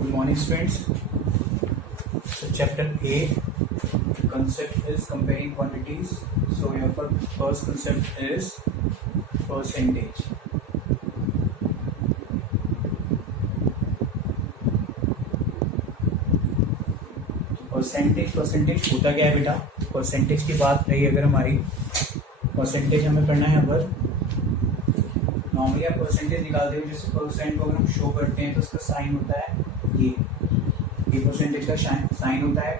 Good morning, students. So, chapter 8 concept is comparing quantities. So, your first concept is percentage. Percentage होता क्या है बेटा? Percentage की बात रही अगर हमारी, परसेंटेज हमें करना है। अगर नॉर्मली आप परसेंटेज निकालते हो, जैसे परसेंट को अगर हम शो करते हैं तो उसका साइन होता है ये परसेंटेज का साइन होता है।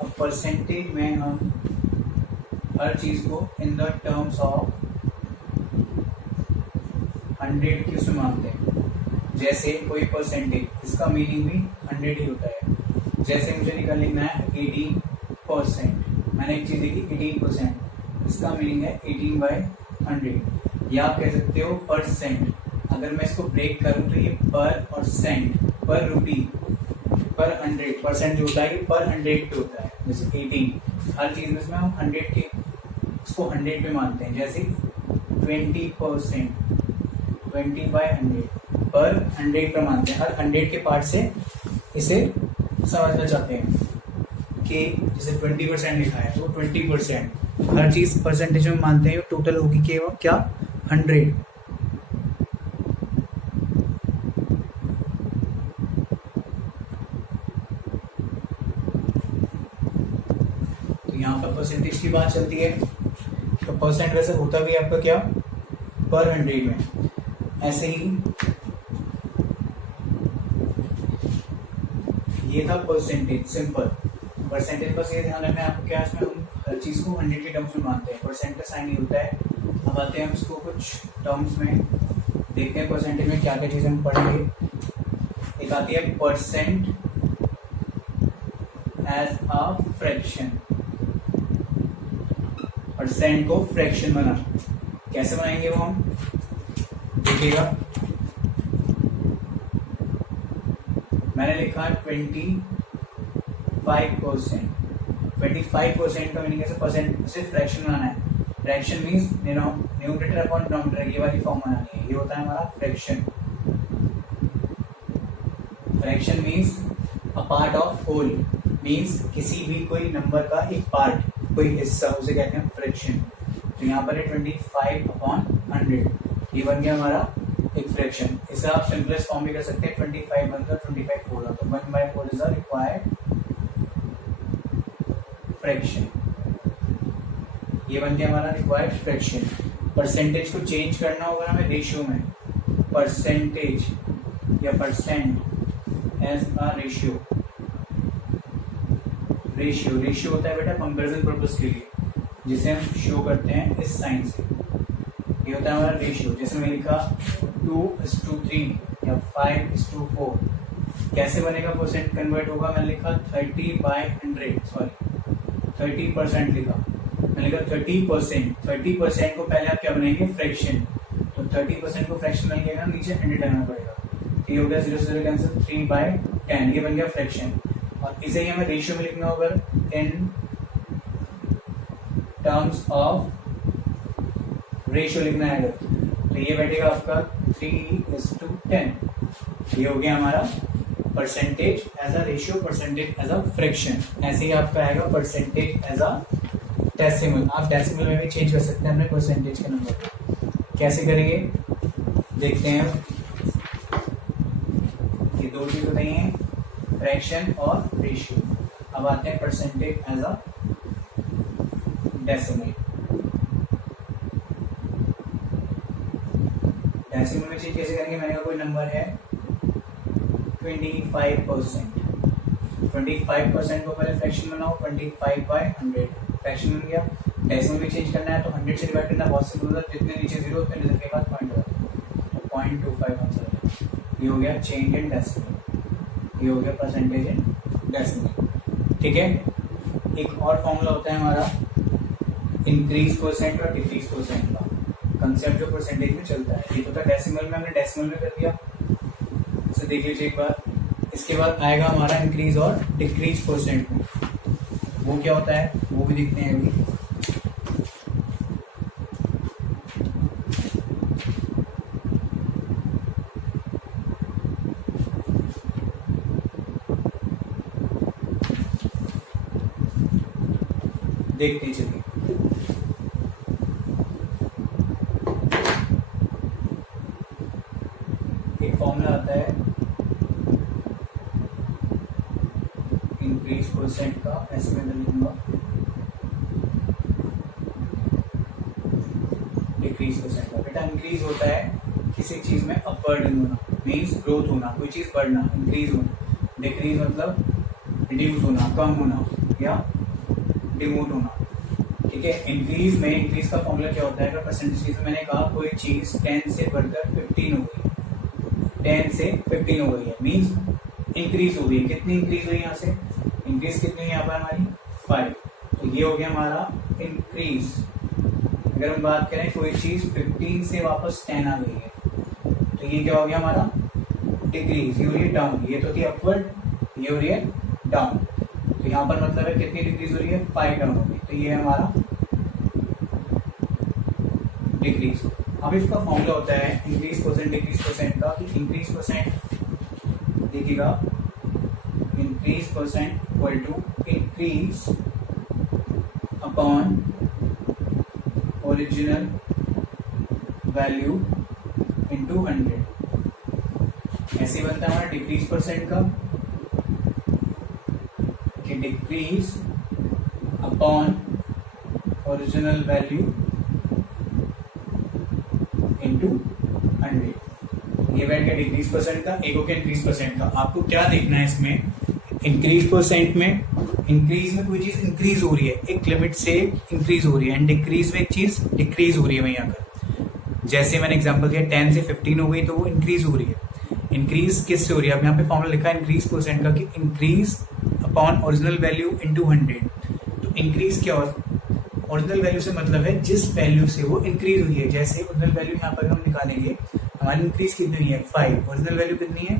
अब परसेंटेज में हम हर चीज को इन द टर्म्स ऑफ 100 की उसमें मानते हैं। जैसे कोई परसेंटेज, इसका मीनिंग भी 100 ही होता है। जैसे मुझे लिखना है 18%, मैंने एक चीज लिखी 18%, इसका मीनिंग है 18/100। या आप कह सकते हो परसेंट। अगर मैं इसको ब्रेक करूं तो ये पर और सेंट, पर रुपी, पर 100%, जो होता है ये पर 100 पे होता है। जैसे 18, हर चीज में हम 100 के इसको 100 पे मानते हैं। जैसे 20%, 20/100, पर 100 पे मानते हैं। हर 100 के पार्ट से इसे समझना चाहते हैं कि जैसे 20% लिखा है तो 20%, हर चीज परसेंटेज में मानते हैं। टोटल होगी कि वो क्या 100। तो यहाँ पर परसेंटेज की बात चलती है। तो परसेंट वैसे होता भी आपका क्या पर 100 में। ऐसे ही ये था परसेंटेज, सिंपल। परसेंटेज बस ये ध्यान रखना है आपको, क्या इसमें हम हर चीज को 100 के टर्म्स में मानते हैं। परसेंट का साइन ही होता है। अब आते हैं हम इसको कुछ टर्म्स में, देखते हैं परसेंटेज में क्या क्या चीजें हम पढ़ेंगे। एक आती है percent as a fraction. Percent को फ्रैक्शन बनाना, कैसे बनाएंगे वो हम देखिएगा। मैंने लिखा 25%। 25% का मीनिंग कैसे? परसेंट से फ्रैक्शन बनाना है। Fraction means numerator upon denominator, ये वाली फॉर्म बनानी है। ये होता है हमारा fraction. Fraction means a part of whole, means किसी भी कोई नंबर का एक पार्ट, कोई हिस्सा, उसे कहते हैं फ्रैक्शन। तो यहाँ पर है 25/100, ये बन गया हमारा एक फ्रैक्शन। इसे आप सिंपलेस्ट फॉर्म भी कर सकते हैं, 25 बनता है 25 4 तो 1/4 इज द रिक्वायर्ड फ्रैक्शन। ये बन गया हमारा रिक्वायर्ड फ्रैक्शन। परसेंटेज को चेंज करना होगा हमें रेशियो में। परसेंटेज या percent as a ratio. Ratio होता है बेटा कंपैरिजन पर्पस के लिए, जिसे हम शो करते हैं इस साइन से। ये होता है हमारा रेशियो। जैसे मैं लिखा 2:3 या 5:4, कैसे बनेगा? परसेंट कन्वर्ट होगा। मैंने लिखा 30% लिखा। मैंने लिखा 30%। 30% को पहले आप क्या बनाएंगे? फ्रैक्शन। तो 30% को फ्रैक्शन बनेगा, नीचे 100 लगाना पड़ेगा। तो ये हो गया 0 0 कैंसिल, 3/10, ये बन गया फ्रैक्शन। और इसे ही हमें रेशियो में लिखना होगा इन टर्म्स ऑफ रेशियो लिखना है अगर, तो ये बैठेगा आपका 3:10। ये हो गया हमारा percentage as a ratio, percentage as a fraction. ऐसे ही आपका आएगा परसेंटेज एज अ डेसिमल। आप डेसिमल में भी चेंज कर सकते हैं अपने परसेंटेज के नंबर को। कैसे करेंगे देखते हैं। ये दो चीज बताई हैं, फ्रैक्शन और रेशियो। अब आते हैं percentage as a decimal. Decimal में चेंज कैसे करेंगे? मैंने कहा कोई नंबर है 25%। 25% को पहले फ्रैक्शन बनाओ, 25/100 फ्रैक्शन बन गया। डेसिमल में चेंज करना है तो 100 से डिवाइड करना बहुत सिंपल होता है। जितने नीचे जीरो उतने नजर के बाद पॉइंट होता है, तो 0.25 आंसर है। ये हो गया चेंज इन डेसिमल, ये हो गया परसेंटेज इन डेसिमल। ठीक है। एक और फॉर्मूला होता है हमारा इंक्रीज परसेंट और डिक्रीज परसेंट का कंसेप्ट, जो परसेंटेज में चलता है। ये तो था डेसिमल में, हमने डेसिमल में कर दिया। इसे देख लीजिए एक बार। इसके बाद आएगा हमारा इंक्रीज और डिक्रीज परसेंट में। वो क्या होता है वो भी देखते हैं अभी। देखते चलिए। एक फॉर्मूला आता है इंक्रीज परसेंट का, ऐसे मैं लिखूंगा डिक्रीज परसेंट का। बेटा इंक्रीज होता है किसी चीज में अपवर्ड होना, मीन्स ग्रोथ होना, कोई चीज बढ़ना, इंक्रीज होना। डिक्रीज मतलब रिड्यूस होना, कम होना या डिमोट होना, ठीक है। इंक्रीज में, इंक्रीज का फॉर्मूला क्या होता है? अगर परसेंटेज में मैंने कहा कोई चीज 10 से बढ़कर 15 हो गई, 10 से 15 हो गई है, मीन्स इंक्रीज हो गई। कितनी इंक्रीज हुई यहाँ से? इंक्रीज कितनी हुई यहाँ पर हमारी? 5। तो ये हो गया हमारा इंक्रीज। अगर हम बात करें कोई चीज 15 से वापस 10 आ गई है, तो ये क्या हो गया हमारा? डिक्रीज। ये हो रही है डाउन, ये तो थी अपवर्ड, ये हो रही है डाउन। तो यहाँ पर मतलब है कितनी डिक्रीज हो रही है? 5 डाउन हो गई, तो ये है हमारा डिक्रीज। अब इसका फॉर्मूला होता है इंक्रीज परसेंट डिक्रीज परसेंट का, कि इंक्रीज परसेंट देखिएगा, increase percent equal to increase upon original value into 100। ऐसे बनता है हमारा डिक्रीज परसेंट का, कि decrease upon original value into 100। ये बैठ गया डिक्रीज परसेंट का। एक हो गया इंक्रीज परसेंट का। आपको क्या देखना है इसमें? इंक्रीज परसेंट में, इंक्रीज में कोई चीज इंक्रीज हो रही है, एक लिमिट से इंक्रीज हो रही है, एंड डिक्रीज में एक चीज डिक्रीज हो रही है वहीं आकर। जैसे मैंने एग्जांपल दिया 10 से 15 हो गई, तो वो इंक्रीज हो रही है। इंक्रीज किससे हो रही है? अब यहाँ पे फॉर्मूला लिखा है इंक्रीज परसेंट का, कि increase upon original value into 100। तो इंक्रीज क्या हो? ओरिजिनल वैल्यू से मतलब है जिस वैल्यू से वो इंक्रीज हुई है। जैसे ओरिजिनल वैल्यू यहाँ पर हम निकालेंगे, हमारी इंक्रीज कितनी हुई है? 5। ओरिजिनल वैल्यू कितनी है?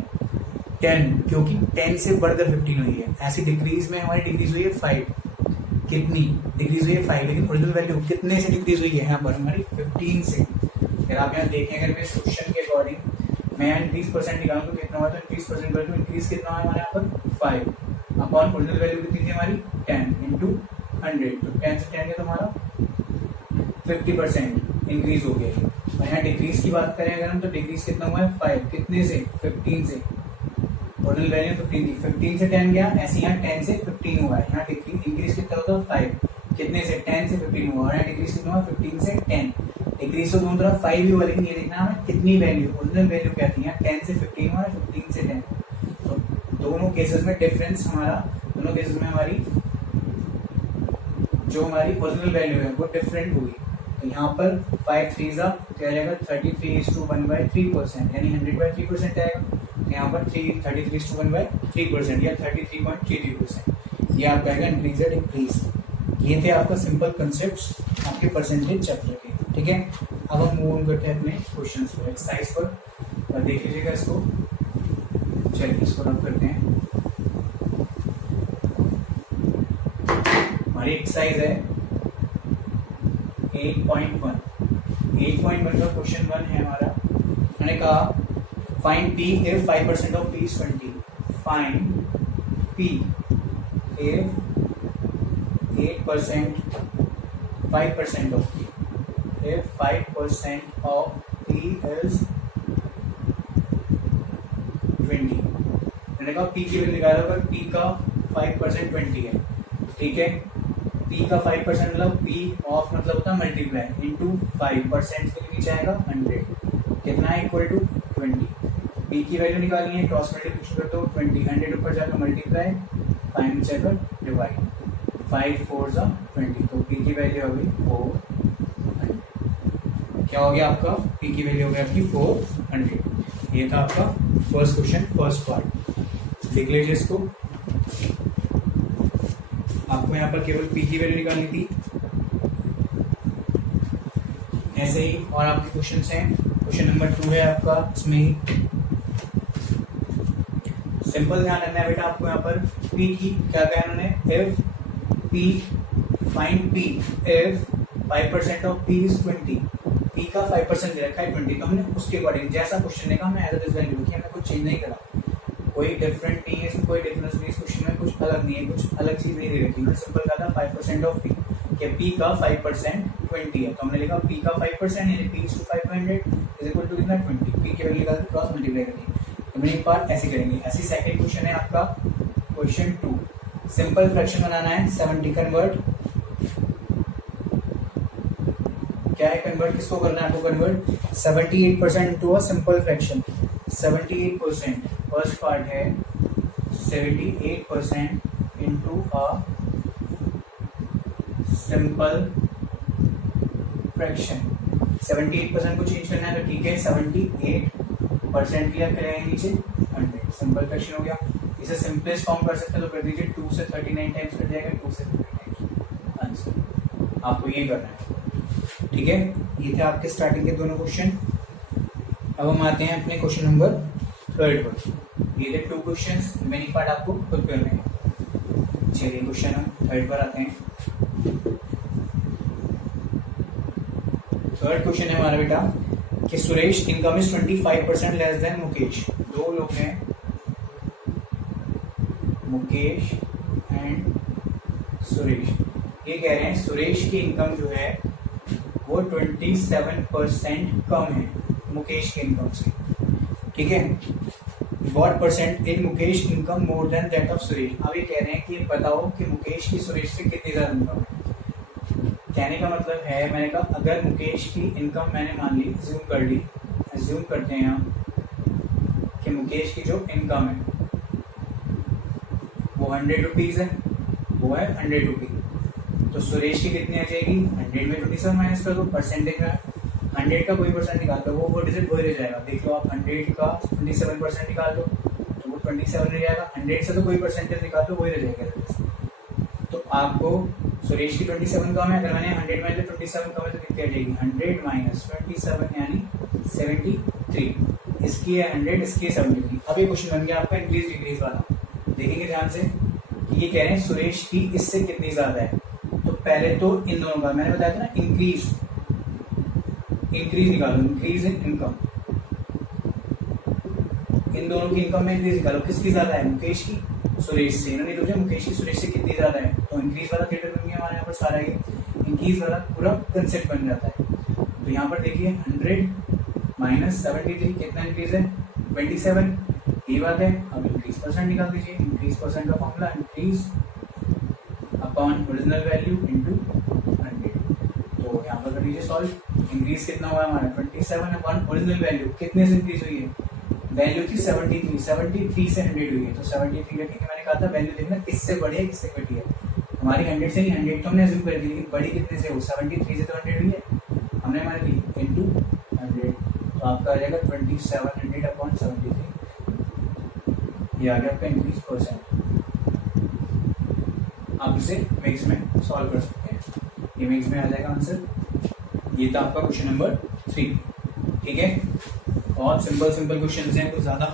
10, क्योंकि 10 से बढ़कर 15 हुई है। ऐसी डिक्रीज में हमारी डिक्रीज हुई है 5। कितनी डिक्रीज हुई है? 5। लेकिन ओरिजिनल वैल्यू कितने से डिक्रीज हुई है? यहाँ पर हमारी 15 से। अगर आप यहाँ देखें, अगर मैं क्वेश्चन के अकॉर्डिंग मैं इंक्रीज परसेंट निकालूं तो कितना हुआ? तो इंक्रीज परसेंट वैल्यू, इंक्रीज कितना है हमारे यहाँ पर? 5 अपॉन ओरिजिनल वैल्यू कितनी थी हमारी? 10 इंटू 100। तो 10 से 10 है तो हमारा 50% इंक्रीज हो गया। और यहाँ डिक्रीज की बात करें अगर हम, तो डिक्रीज कितना हुआ है? 5। कितने से? 15 से। ओरिजिनल वैल्यू 15 थी, 15 से 10 गया, ऐसे यहाँ 10 से 15 हुआ है। यहाँ डिक्रीज इंक्रीज कितना होता है? 5। कितने से? 10 से 15 हुआ। और यहाँ डिक्रीज कितना हुआ? 15 से 10। डिक्रीज तो दोनों तरफ 5 ही हुआ, लेकिन ये देखना हमें कितनी वैल्यू, ओरिजिनल वैल्यू क्या थी? यहाँ 10 से 15 हुआ है, 15 से 10। तो दोनों केसेस में डिफरेंस हमारा, दोनों केसेस में हमारी जो हमारी ओरिजिनल वैल्यू है वो डिफरेंट हुई। तो यहाँ पर 5 3 क्या रहेगा? 33:1/3%, यानी 100/3% आएगा। तो यहाँ पर 33:1/3% या 33.33%। ये आपका आएगा इंक्रीज या डिक्रीज। ये थे आपका सिंपल कंसेप्ट आपके परसेंटेज चैप्टर के, ठीक है। अब हम मूव ऑन करते हैं अपने क्वेश्चन पर, एक्सरसाइज पर, और देख लीजिएगा इसको। चलिए इसको रब करते हैं। हमारी एक्सरसाइज है 8.1। 8.1 का क्वेश्चन 1 है हमारा। मैंने कहा find P if 5% of P is 20। Find P if 8% 5% of P, if 5% of P is 20। मैंने कहा P की वैल्यू निकाला, अगर P का 5% 20 है, ठीक है। P का 5% मतलब P ऑफ मतलब होता है मल्टीप्लाई इंटू 5% के नीचे आएगा 100, कितना है? Equal to 20। P की वैल्यू निकालनी है, क्रॉस मल्टीप्लिकेशन कर दो, 20 100 ऊपर जाकर मल्टीप्लाई, 5 नीचे आकर डिवाइड, 5 4 20। तो P की वैल्यू हो गई 400। क्या हो गया आपका? P की वैल्यू हो गई आपकी 400। ये था आपका फर्स्ट क्वेश्चन, फर्स्ट पार्ट। देख लीजिए इसको। आपको यहाँ पर केवल P की वैल्यू निकालनी थी, ऐसे ही। और आपके क्वेश्चन हैं, क्वेश्चन नंबर 2 है आपका, इसमें ही सिंपल ध्यान रखना है बेटा आपको। यहाँ पर P की क्या कहा उन्होंने? If P, find P if 5% of P is 20। P का 5% दे रखा है 20, तो हमने उसके अकॉर्डिंग जैसा क्वेश्चन देखा हमने एज इट इज वैल्यू रखी, हमने कुछ चेंज नहीं करा, कोई डिफरेंट नहीं है इसमें, कोई डिफरेंस नहीं, इस क्वेश्चन में कुछ अलग नहीं है, कुछ अलग चीज नहीं दे रखी। मैंने सिंपल कहा था 5% ऑफ P, कि P का 5% 20 है, तो हमने लिखा P का 5% यानी P is to 500 is equal to कितना 20, P की वैल्यू निकाल के क्रॉस मल्टीप्लाई करेंगे। रिमेनिंग पार्ट ऐसे करेंगे। ऐसे सेकंड क्वेश्चन है आपका क्वेश्चन 2, सिंपल फ्रैक्शन बनाना है 70 कन्वर्ट, क्या है कन्वर्ट, किसको करना है आपको convert 78% into a simple fraction. 78% first part है 78% इनटू अ सिंपल फ्रैक्शन। 78% को चेंज करना है तो ठीक है, 78% किया करेंगे नीचे 100, सिंपल फ्रैक्शन हो गया। इसे सिंपलेस्ट फॉर्म कर सकते हैं तो कर दीजिए 2 से 39 टाइम्स कट जाएगा, 2 से 39 टाइम्स आंसर। आपको ये करना है, ठीक है। ये थे आपके स्टार्टिंग के दोनों क्वेश्चन। अब हम आते हैं अपने क्वेश्चन नंबर 3 पर। ये थे 2 क्वेश्चंस, रिमेनिंग पार्ट आपको खुद करने हैं। चलिए क्वेश्चन हम 3 पर आते हैं। 3rd क्वेश्चन है हमारा बेटा कि Suresh income is 25% less than Mukesh. 2 लोग हैं, मुकेश एंड सुरेश। ये कह रहे हैं सुरेश की इनकम जो है वो 27% कम है मुकेश की इनकम से, ठीक है। What percent in Mukesh income more than that of Suresh. अब ये कह रहे हैं कि ये बताओ कि मुकेश की सुरेश से कितनी ज्यादा इनकम है। कहने का मतलब है, मैंने कहा अगर मुकेश की इनकम मैंने मान ली, एज्यूम करते हैं हम कि मुकेश की जो इनकम है वो 100 रुपीज है, वो है 100 रुपीज, तो सुरेश की कितनी आ जाएगी 100 में 27 माइनस कर दो, परसेंटेज में 100 का कोई परसेंट निकाल दो, वो डिजिट वही रह जाएगा। देख लो आप 100 का 27% निकाल दो तो वो 27 रह जाएगा, 100 से तो कोई परसेंटेज निकाल दो वही रह जाएगा। तो आपको सुरेश की 27 कम है, अगर मैंने 100 में 27 कम है तो कितनी आ जाएगी 100 माइनस 27 यानी 73। इसकी है 100, इसकी है 73। अब ये क्वेश्चन बन गया आपका इंक्रीज डिक्रीज वाला। देखेंगे ध्यान से कि ये कह रहे हैं सुरेश की इससे कितनी ज्यादा है। तो पहले तो इन दोनों का मैंने बताया था ना, इंक्रीज निकालो, इंक्रीज इन इनकम, इन दोनों की इनकम में इंक्रीज निकालो, किसकी ज्यादा है मुकेश की सुरेश से। इन्होंने पूछा मुकेश की सुरेश से कितनी ज्यादा है, तो इंक्रीज वाला थिएटर बन गया हमारे यहाँ पर सारा, ये इंक्रीज वाला पूरा कंसेप्ट बन जाता है। तो यहाँ पर देखिए 100 माइनस 73 कितना इंक्रीज है 27, ये बात है। अब इंक्रीज परसेंट निकाल दीजिए, इंक्रीज परसेंट का formula increase upon original value into 100। तो यहाँ पर कर दीजिए सॉल्व। इंक्रीज कितना हुआ हमारा 27 अपॉन ओरिजिनल वैल्यू, कितने से इंक्रीज हुई है, वैल्यू थी 73 से 100 हुई है, तो 73 रखेंगे। मैंने कहा था वैल्यू देखना किससे बड़ी है किससे घटी है। हमारी 100 से नहीं, 100 तो हमने अज्यूम कर दी, लेकिन बड़ी कितने से हो 73 से तो 100 हुई है, हमने मान ली इनटू 100, तो आपका आ जाएगा 2700 अपॉन 73। ये आ गया आपका इंक्रीज परसेंट। आप इसे मैक्स में सॉल्व कर सकते हैं, ये मैक्स में आ जाएगा आंसर। ये था आपका क्वेश्चन नंबर 3, ठीक है। बहुत सिंपल क्वेश्चन हैं, कुछ ज्यादा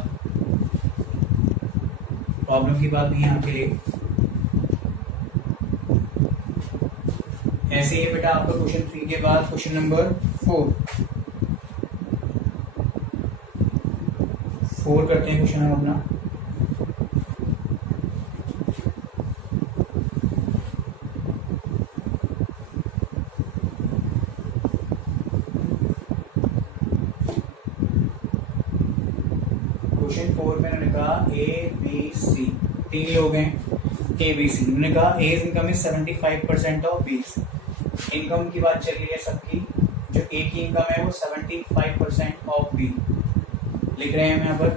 प्रॉब्लम की बात नहीं है आपके लिए। ऐसे ही बेटा आपका क्वेश्चन 3 के बाद क्वेश्चन नंबर 4 करते हैं क्वेश्चन हम अपना। क्वेश्चन 4 में उन्होंने कहा ABC, 3 लोग हैं ABC। उन्होंने कहा एज इनकम इज 75% ऑफ बीस। इनकम की बात चल रही है सबकी, जो ए की इनकम है वो 75% ऑफ बी। लिख रहे हैं हम यहाँ पर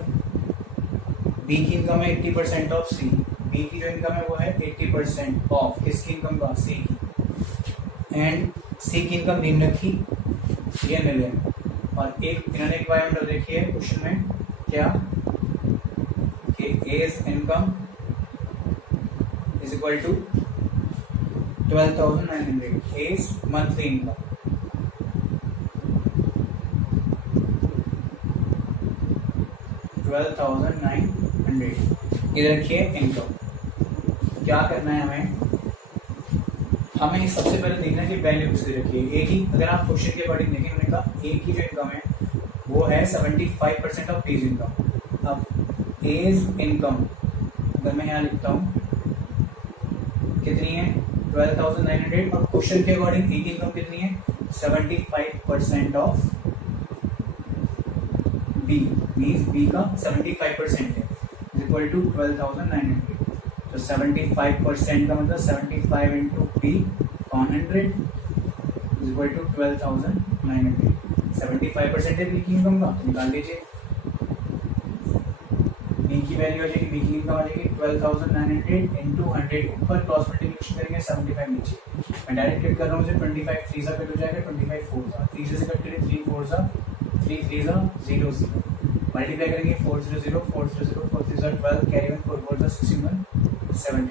बी की इनकम है 80% ऑफ सी। बी की जो इनकम है वो है 80% ऑफ किसकी इनकम का, सी की। एंड सी की इनकम दिन रखी ये मिल है, और एक इन्होंने एक पैरामीटर देखी है क्वेश्चन में, क्या कि as income is equal to 12,900 as monthly income. इधर रखिए इनकम। क्या करना है हमें सबसे पहले देखना है कि वैल्यू किसकी रखी है। ए की, अगर आप क्वेश्चन के अकॉर्डिंग देखें, उन्होंने कहा ए की जो इनकम है वो है 75% ऑफ एज इनकम। अब एज इनकम अगर मैं यहाँ लिखता हूँ कितनी है 12,900 और क्वेश्चन के अकॉर्डिंग ए की इनकम कितनी है 75% ऑफ बी, मीन्स बी का 75% है इक्वल टू 12,900। तो 75% का मतलब 75 into B upon 100 is equal to 12,900। 75% है बी की इनकम का, निकाल लीजिए। बी की वैल्यू आ जाएगी, बी की इनकम आ जाएगी 12,900 इंटू 100, ऊपर क्रॉस मल्टीप्लिकेशन करेंगे 75 नीचे। मैं डायरेक्ट कट कर रहा हूँ, 25 3 सा कट हो जाएगा, 25 4 सा 3 से कट करें, 3 4 सा 3 3 सा 0 0 मल्टीप्लाई करेंगे 400 400 4 3 सा 12 कैरी 1 4 4 सा 61 70,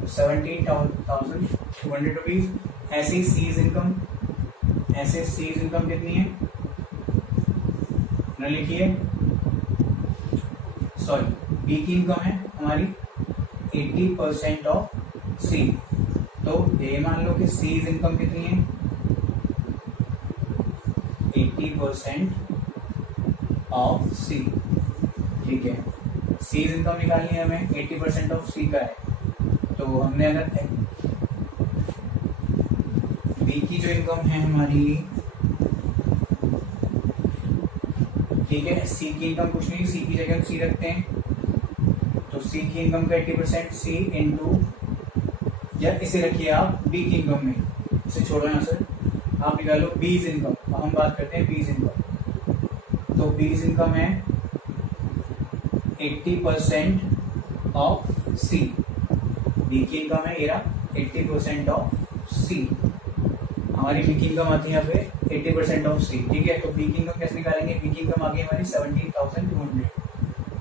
तो 17,200 रुपीज। ऐसे सीज इनकम, ऐसे सीज इनकम कितनी है ना लिखिए, सॉरी बी की इनकम है हमारी 80% ऑफ सी। तो ये मान लो कि सीज इनकम कितनी है 80% ऑफ सी, ठीक है। सीज इनकम निकालनी है हमें, 80% ऑफ सी का है, तो हमने अगर बी की जो इनकम है हमारी, ठीक है, सी की इनकम कुछ नहीं, सी की जगह हम सी रखते हैं, तो सी की इनकम का 80% सी इंटू, या इसे रखिए आप बी की इनकम में, इसे छोड़ो यहाँ से, आप निकालो बीज इनकम। अब हम बात करते हैं बीज इनकम, तो बीज इनकम है 80% ऑफ सी, बी की इनकम है ये रहा 80% ऑफ सी, हमारी बी की इनकम आती है यहाँ पे 80% ऑफ सी, ठीक है। तो बी की इनकम कैसे निकालेंगे, बी की इनकम आ गई हमारी 17,200,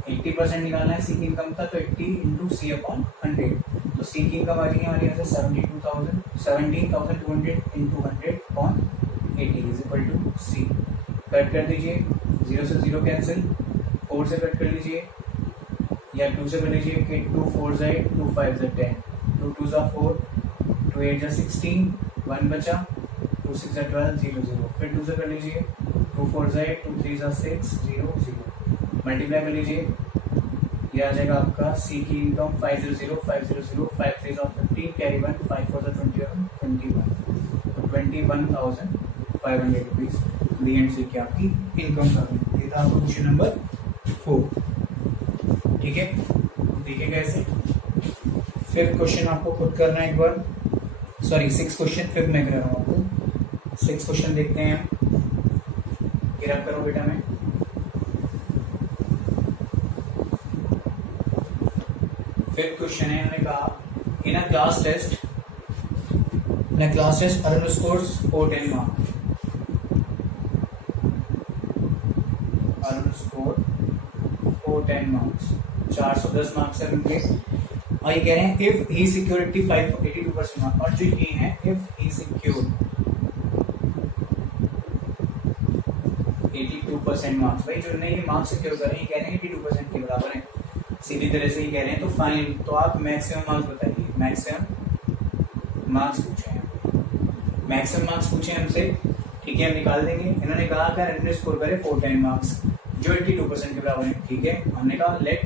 80% निकालना है सी की इनकम का, तो 80 इंटू सी अपॉन 100, तो सी की इनकम आ जाएगी हमारे यहाँ से 17,200 into 100 upon 80 is equal to C. Cut कर दीजिए, 0 से 0 कैंसिल, 4 से कट कर लीजिए या 2 से कर लीजिए कि 2 4 से 8, 2 5 से 10, 2 2 से 4, 2 8 से 16, 1 बचा, 2 6 से 12 0 0, फिर 2 से कर लीजिए, 2 4 से 8, 2 3 से 6 0 0, मल्टीप्लाई कर लीजिए, ये आ जाएगा आपका सी की इनकम 500 500 5 3 15 कैरी 1 5 4 21 21, तो 21,500 रुपीज बी एंड सी की आपकी इनकम का। ये था आपका क्वेश्चन नंबर 4, ठीक है। देखिए कैसे, फिफ्थ क्वेश्चन आपको खुद करना है एक बार, सॉरी 6 क्वेश्चन, फिफ्थ मैं कर रहा हूँ आपको। 6 क्वेश्चन देखते हैं, फिर आप करो बेटा में। फिफ्थ क्वेश्चन है, हमने कहा in a class test Arun scores 410 marks, Arun score 410 marks, 410 marks है उनके। और ये कह रहे हैं इफ ही सिक्योर 82% मार्क्स, और जो ये है इफ ही सिक्योर 82% मार्क्स, भाई जो नहीं ये मार्क्स सिक्योर कर रहे हैं, कह रहे हैं 82% के बराबर है, सीधी तरह से ही कह रहे हैं। तो फाइन, तो आप मैक्सिमम मार्क्स बताइए, मैक्सिमम मार्क्स पूछे हैं, मैक्सिमम मार्क्स पूछे हमसे, ठीक है, हम निकाल देंगे। इन्होंने कहा अगर अरुण स्कोर करे 410 मार्क्स जो 82% के बराबर है, ठीक है। हमने कहा लेट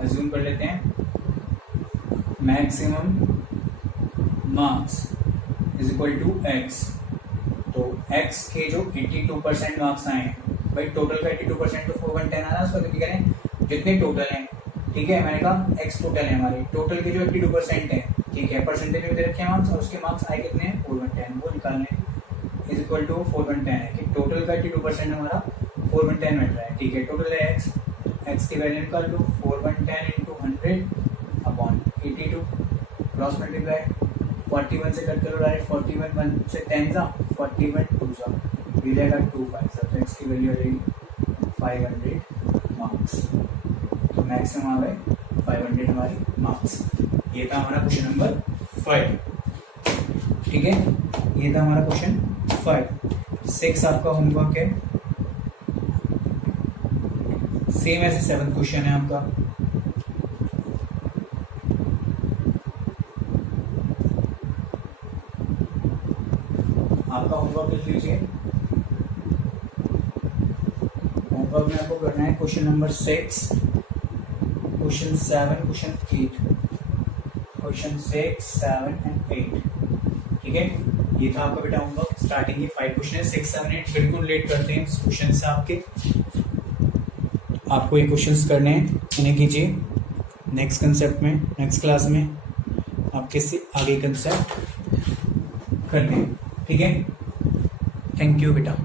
अज्यूम कर लेते हैं maximum marks is equal to X, तो एक्स के जो 82% मार्क्स आए हैं, भाई टोटल का 82% तो 410 आ रहा है, उसको क्या करें जितने टोटल हैं, ठीक है। मैंने कहा एक्स टोटल है हमारे, टोटल के जो 82% है, ठीक है, परसेंटेज में दे रखे हैं मार्क्स, और उसके मार्क्स आए कितने हैं 410, वो निकालने इज इक्वल टू 410 है कि टोटल का 82% हमारा 410 मिल रहा है, ठीक है। टोटल है एक्स, एक्स की वैल्यू निकाल लो 410 इंटू 100 अपॉन 82, क्रॉस मल्टीप्लाई 41 से कट करो डायरेक्ट, 41 1 से 10 सा 41 2 सा मिल जाएगा 2 5 सा, तो एक्स की वैल्यू आ जाएगी 500 मार्क्स, तो मैक्सिमम आ गए 500 हमारी मार्क्स। ये था हमारा क्वेश्चन नंबर 5, ठीक है, ये था हमारा क्वेश्चन 5। 6 आपका होमवर्क है, सेम ऐसे 7 क्वेश्चन है आपका। आपका होमवर्क लिख लीजिए, होमवर्क में आपको करना है question number 6, question 7, question 8, question 6 7 and 8। ठीक है, ये था आपका बेटा होमवर्क। स्टार्टिंग के 5 क्वेश्चन है, 6, 7, 8 बिल्कुल लेट करते हैं क्वेश्चन से आपके। आपको ये क्वेश्चंस करने हैं, इन्हें कीजिए। नेक्स्ट कंसेप्ट में, नेक्स्ट क्लास में आपके से आगे कंसेप्ट करने हैं, ठीक है। थैंक यू बेटा।